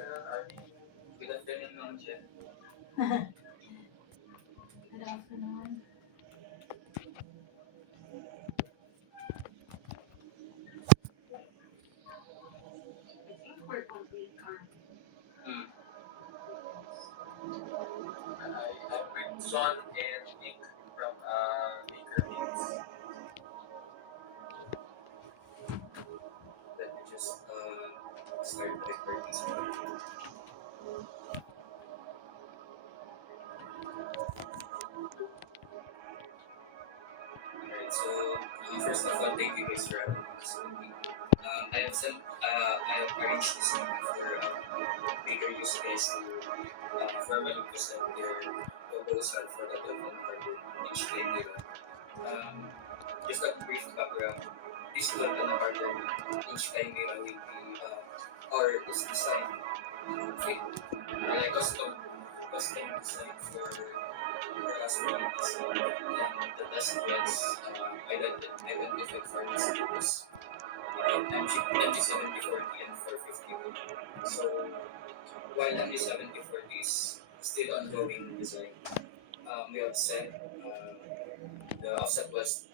Good afternoon, Ma'am Jen. Good afternoon. Mm. I'm with Son and Nick from Baker Meats. Let me just start the recording. Alright, so first of all, thank you guys for having me this morning. I have arranged this meeting for Baker Use guys to formally present their proposal for the development project which they did. Um, just a brief background. This London apartment which I made will be or is designed to fit like custom design for us properties and the test beds identified for this purpose. MG7040 and 450 So while MG7040 is still ongoing design, we have set the offset was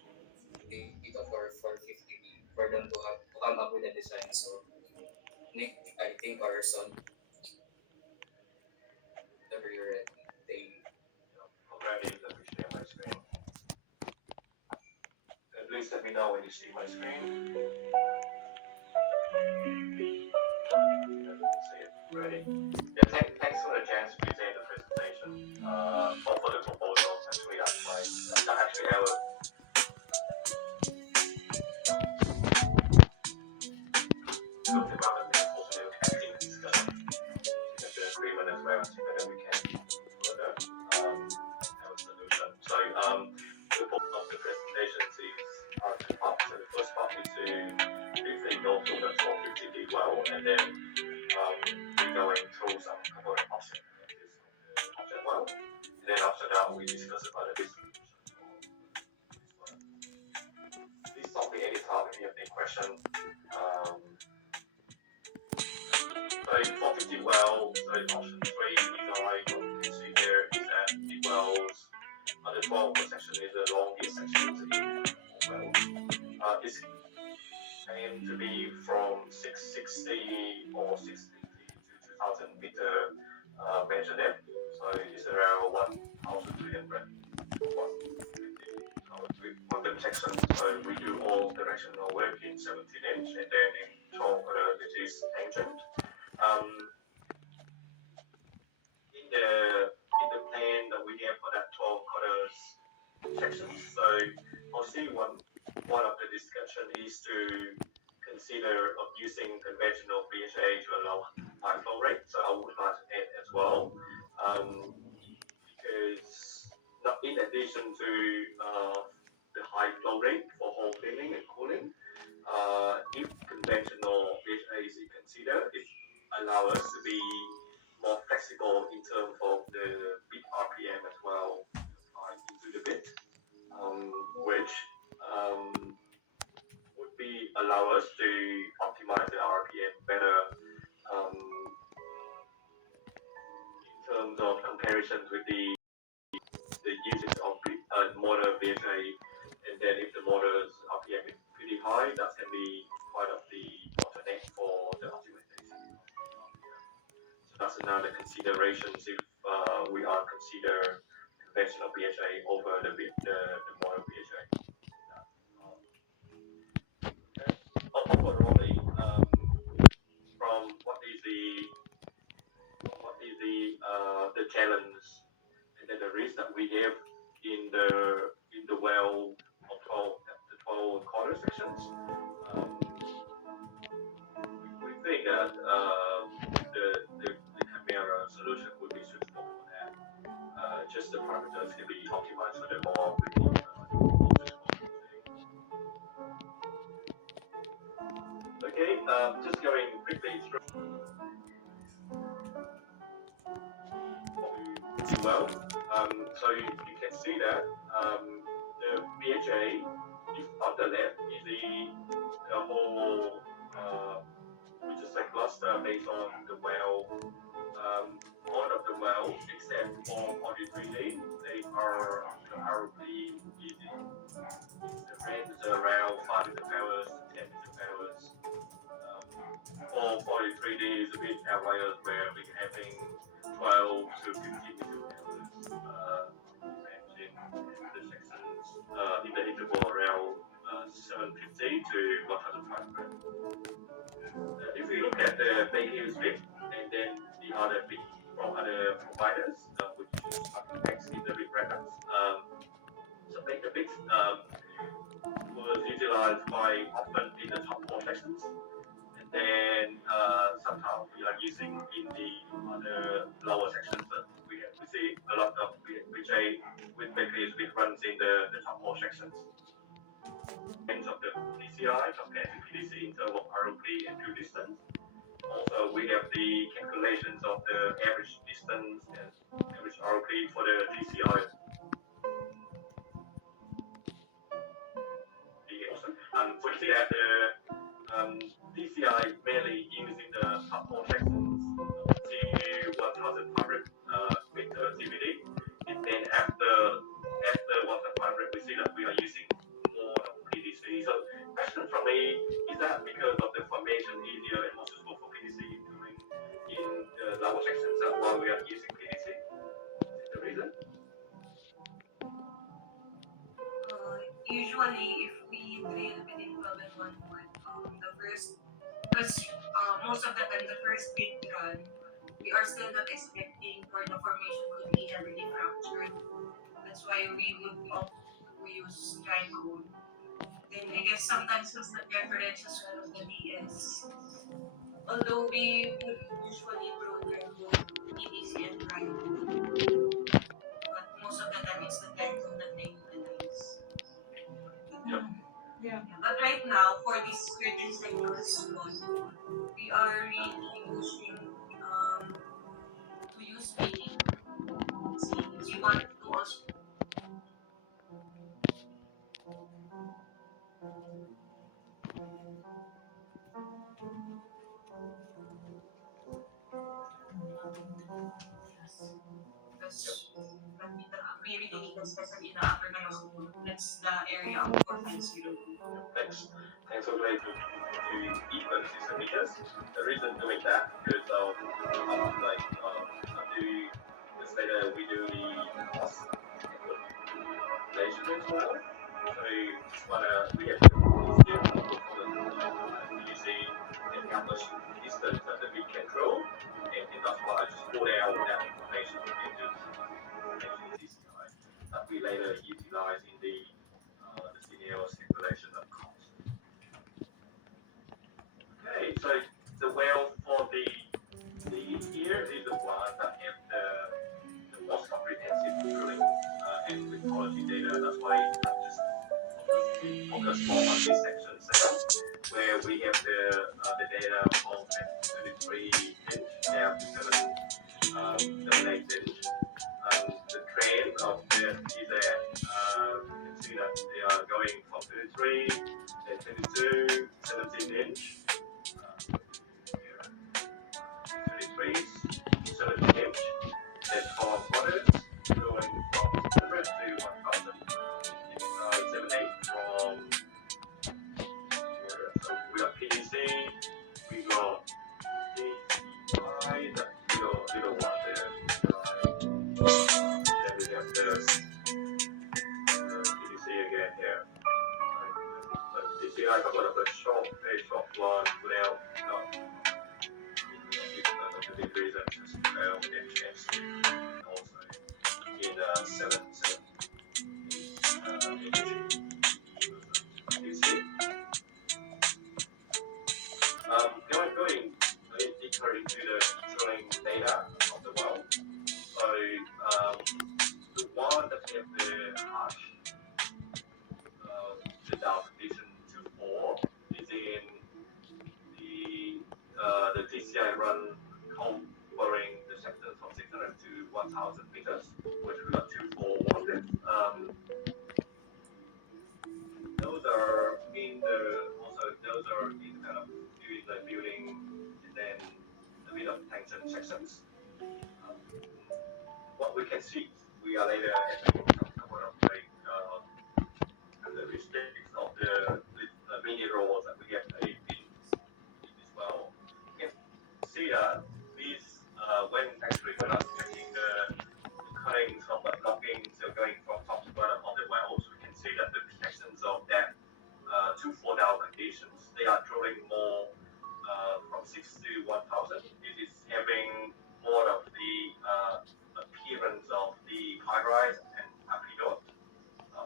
data for 450 for them to come up with a design. So Nick, I think our son, whenever you're ready, they I'm ready. Let me share my screen. And please let me know when you see my screen. See it. Ready? Yeah, thanks for the chance to present the presentation. Or for the proposal. Actually, I actually have a talked about the principles of acting and discussion. Get the agreement as well, so that we can further have a solution. So the purpose of the presentation is two parts. So the first part is to briefly go through the 450D well, and then we're going through some couple of options option well, and then after that we discuss about the distribution for this one. Please stop me anytime if you have any question. So 450 well, so option 3 is what you can see here is that the wells on the 12 section is the longest section in well. It's aimed to be from 660 or 680 to 2000 meter measure depth. So it's around 1,300 or 150 on the section. So we do all directional work in 17-inch and then in 12 it is tangent. In the plan that we have for that 12 quarters section. So I'll see one of the discussion is to consider of using conventional BHA to allow high flow rate. So I would like to add as well, because not in addition to the high flow rate for whole cleaning and cooling, if conventional BHA is considered, it allows us to be more flexible in terms of the bit RPM as well into the bit, which would be allow us to optimize the RPM better in terms of comparison with the usage of motor BHA, and then if the motor's RPM is pretty high, that can be part of the bottleneck for the optimization of the RPM. So that's another considerations if we are consider conventional BHA over the motor BHA. Okay. Overall, from what is the challenge and then the risk that we have in the well of 12 corner sections. We think that the camera solution would be suitable for that. Just the parameters can be optimized for the more pretty okay, just going quickly through well. So you can see that the BHA is on the left is the whole which is a cluster based on the well. All of the wells except for 43D, they are currently using the range is around 5 meter powers to 10 meter powers. For 43D is a bit outliers where we're having 12 to 15 meter powers range in the sections in the interval around 750 to 1,500. If we look at the Bayview split and then the other big from other providers, which is Max in the big brackets, so Megabit was utilized quite often in the top four sections, and then sometimes we are using in the other lower sections, but we see a lot of VJ with Bayview split runs in the top four sections. Of the PCI compared to PDC in terms of ROP and true distance. Also, we have the calculations of the average distance and average ROP for the DCI. We see that the DCI mainly using the top four sections to 1,500 meter CVD, and then after 1,500, we see that we are using more of PDC. So, question from me is that because of the formation easier and more suitable for PDC in the lower sections, that's why we are using PDC? Is the reason? Usually, if we drill within 12 and 1 month, the first, because most of the time, the first bit run, we are still not expecting for the formation to be heavily fractured. That's why we would opt to use dry cone. Then I guess sometimes it's the preference as well of the DS. Although we would usually program both PDC and dry cone, but most of the time it's the dry cone that they utilize. Yeah. But right now, for this certain sectors, we are really pushing to use PD. Since we want to also because we really need that, especially in the upper Manila. That's the area of 450. Thanks for related to even system meters. The reason doing that because just later we do the cost calculation as well. So just we have to still using and how much distance that the bit can grow, and that's why I just pulled out that information into TCI that we later utilize in the CNL calculation of cost. Okay, so the well for the here is the one that have the most comprehensive drilling and with quality data. That's why I'm just focus more on this section where we have the data from 33 inch down to 7 inch. The trend of this is that you can see that they are going from 33, then 22, 17 inch. 33, 17 inch, then 12 quarters, going from 600 to 1,000. 7, 8 from here. So we got PDC, we got the little one there. Then we have the PDC again here. So you see like I've got a very short one without the degrees and just within chance. Also in 7 PDC. Going deeper into the drilling data of the well. So the one that have the harsh, the down condition to 4, later having some couple of like characteristics of the minerals that we get in as well. You can see that these when actually when I'm checking the cuttings of the logging, so going from top to bottom of the wells, we can see that the sections of that 2 4 down conditions, they are drilling more from 6 to 1000. This is having more of the appearance of the pyrite and apidot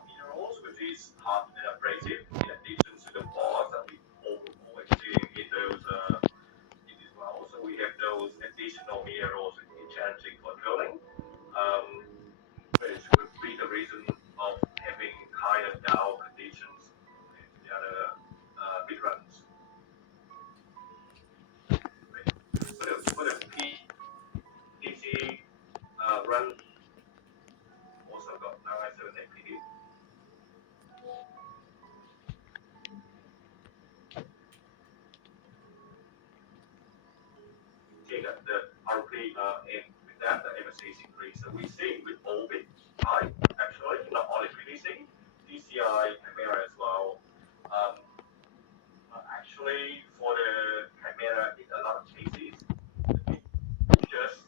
minerals, which is hard and abrasive, in addition to the bars that we always seeing in those in this well. So we have those additional minerals which is challenging for drilling, which would be the reason of having higher down conditions compared to the other big runs. For the PC run, also got 9978 PD. Seeing that the RP and with that the MSC is increased. So we see with Orbit high actually, not only PDC, DCI Chimera as well. Actually for the Chimera in a lot of cases, just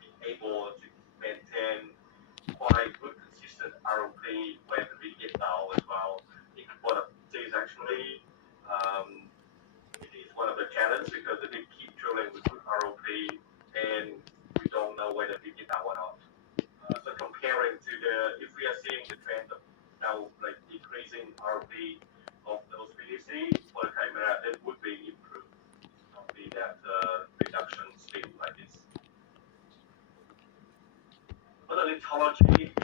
being able to maintain quite good consistent ROP when we get down as well. It's one of these actually it is one of the challenges because they keep drilling with good ROP and we don't know whether we get down or not. So comparing to if we are seeing the trend of now like decreasing ROP of those PDC for the Chimera, it would be improved. Not be that reduction speed like this. For the lithology,